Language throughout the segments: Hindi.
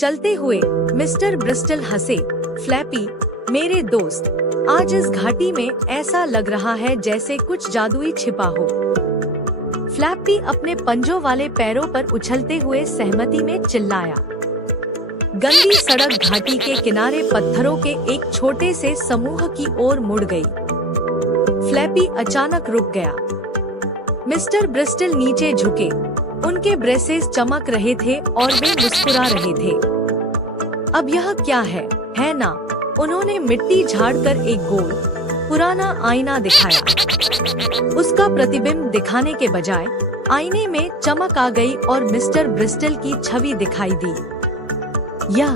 चलते हुए मिस्टर ब्रिस्टल हंसे। फ्लैपी, मेरे दोस्त, आज इस घाटी में ऐसा लग रहा है जैसे कुछ जादुई छिपा हो। फ्लैपी अपने पंजों वाले पैरों पर उछलते हुए सहमति में चिल्लाया। गंदी सड़क घाटी के किनारे पत्थरों के एक छोटे से समूह की ओर मुड़ गई। फ्लैपी अचानक रुक गया। मिस्टर ब्रिस्टल नीचे झुके। उनके ब्रेसेस चमक रहे थे और वे मुस्कुरा रहे थे। अब यह क्या है ना? उन्होंने मिट्टी झाड़कर एक गोल पुराना आईना दिखाया। उसका प्रतिबिंब दिखाने के बजाय आईने में चमक आ गई और मिस्टर ब्रिस्टल की छवि दिखाई दी। यह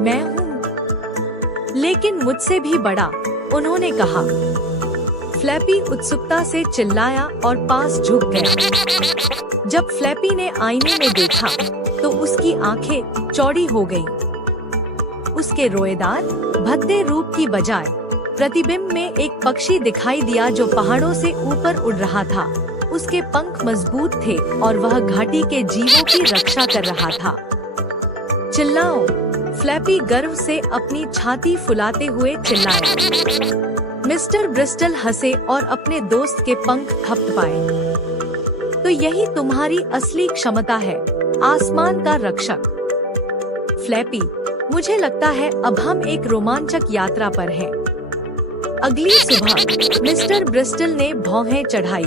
मैं हूँ, लेकिन मुझसे भी बड़ा, उन्होंने कहा। फ्लैपी उत्सुकता से चिल्लाया और पास झुक गया। जब फ्लैपी ने आईने में देखा तो उसकी आंखें चौड़ी हो गईं। उसके रोएदार भद्दे रूप की बजाय प्रतिबिंब में एक पक्षी दिखाई दिया जो पहाड़ों से ऊपर उड़ रहा था। उसके पंख मजबूत थे और वह घाटी के जीवों की रक्षा कर रहा था। चिल्लाओ, फ्लैपी गर्व से अपनी छाती फुलाते हुए चिल्लाया। मिस्टर ब्रिस्टल हंसे और अपने दोस्त के पंख थपथपाए। तो यही तुम्हारी असली क्षमता है, आसमान का रक्षक। फ्लैपी, मुझे लगता है अब हम एक रोमांचक यात्रा पर हैं। अगली सुबह मिस्टर ब्रिस्टल ने भौहें चढ़ाई।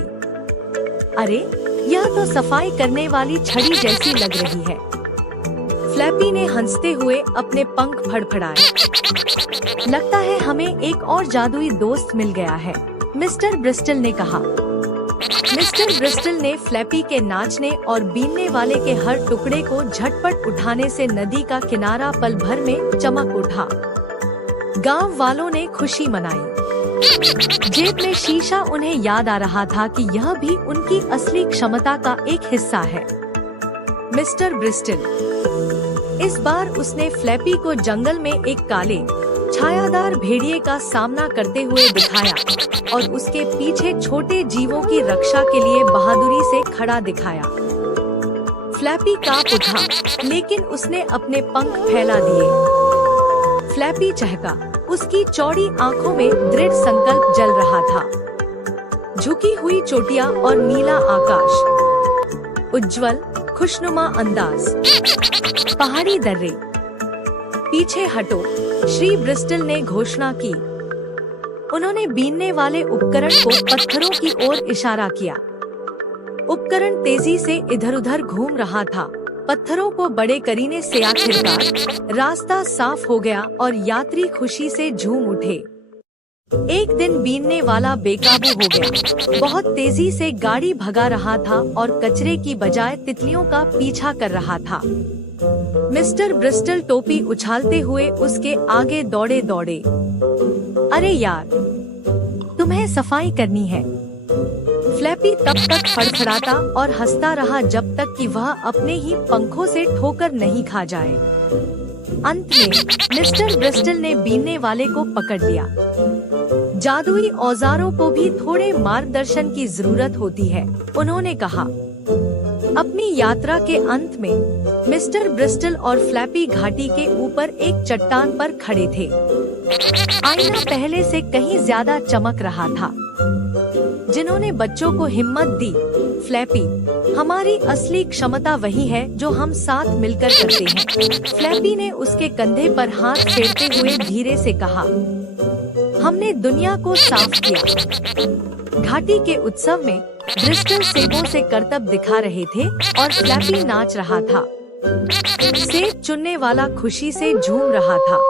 अरे, यह तो सफाई करने वाली छड़ी जैसी लग रही है। फ्लैपी ने हंसते हुए अपने पंख फड़फड़ाए। लगता है हमें एक और जादुई दोस्त मिल गया है, मिस्टर ब्रिस्टल ने कहा। मिस्टर ब्रिस्टल ने फ्लैपी के नाचने और बीनने वाले के हर टुकड़े को झटपट उठाने से नदी का किनारा पल भर में चमक उठा। गांव वालों ने खुशी मनाई। जेब में शीशा उन्हें याद आ रहा था कि यह भी उनकी असली क्षमता का एक हिस्सा है। मिस्टर ब्रिस्टल, इस बार उसने फ्लैपी को जंगल में एक काले छायादार भेड़िए का सामना करते हुए दिखाया और उसके पीछे छोटे जीवों की रक्षा के लिए बहादुरी से खड़ा दिखाया। फ्लैपी कांप उठा, लेकिन उसने अपने पंख फैला दिए। फ्लैपी चहका, उसकी चौड़ी आंखों में दृढ़ संकल्प जल रहा था। झुकी हुई चोटियां और नीला आकाश, उज्ज्वल खुशनुमा अंदाज, पहाड़ी दर्रे। पीछे हटो, श्री ब्रिस्टल ने घोषणा की। उन्होंने बीनने वाले उपकरण को पत्थरों की ओर इशारा किया। उपकरण तेजी से इधर-उधर घूम रहा था। पत्थरों को बड़े करीने से आखिरकार रास्ता साफ हो गया और यात्री खुशी से झूम उठे। एक दिन बीनने वाला बेकाबू हो गया। बहुत तेजी से गाड़ी भगा रहा था और कचरे की बजाय तितलियों का पीछा कर रहा था। मिस्टर ब्रिस्टल टोपी उछालते हुए उसके आगे दौड़े। अरे यार, तुम्हें सफाई करनी है। फ्लैपी तब तक फड़फड़ाता और हंसता रहा जब तक कि वह अपने ही पंखों से ठोकर नहीं खा जाए। अंत में मिस्टर ब्रिस्टल ने बीनने वाले को पकड़ लिया। जादुई औजारों को भी थोड़े मार्गदर्शन की जरूरत होती है, उन्होंने कहा। अपनी यात्रा के अंत में मिस्टर ब्रिस्टल और फ्लैपी घाटी के ऊपर एक चट्टान पर खड़े थे। आईना पहले से कहीं ज्यादा चमक रहा था। जिन्होंने बच्चों को हिम्मत दी, फ्लैपी, हमारी असली क्षमता वही है जो हम साथ मिलकर करते हैं। फ्लैपी ने उसके कंधे पर हाथ फेरते हुए धीरे से कहा, हमने दुनिया को साफ किया। घाटी के उत्सव में ब्रिस्टल सेबों से करतब दिखा रहे थे और फ्लैपी नाच रहा था। सेब चुनने वाला खुशी से झूम रहा था।